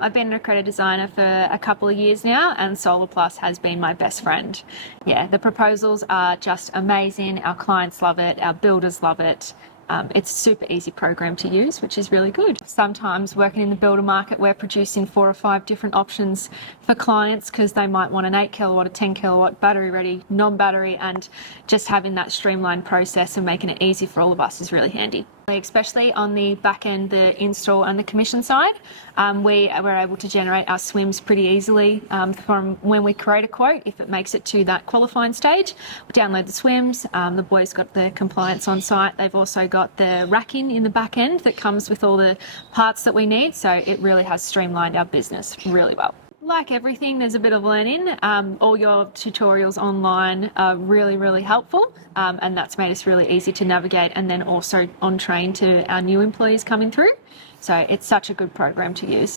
I've been an accredited designer for a couple of years now, and SolarPlus has been my best friend. Yeah, the proposals are just amazing. Our clients love it. Our builders love it. It's a super easy program to use, which is really good. Sometimes working in the builder market, we're producing 4 or 5 different options for clients because they might want an 8 kilowatt, a 10 kilowatt, battery ready, non-battery, and just having that streamlined process and making it easy for all of us is really handy. Especially on the back end, the install and the commission side, we were able to generate our swims pretty easily from when we create a quote. If it makes it to that qualifying stage, we download the swims. The boys got the compliance on site. They've also got the racking in the back end that comes with all the parts that we need. So it really has streamlined our business really well. Like everything, there's a bit of learning. All your tutorials online are really, really helpful, and that's made us really easy to navigate and then also on train to our new employees coming through. So it's such a good program to use.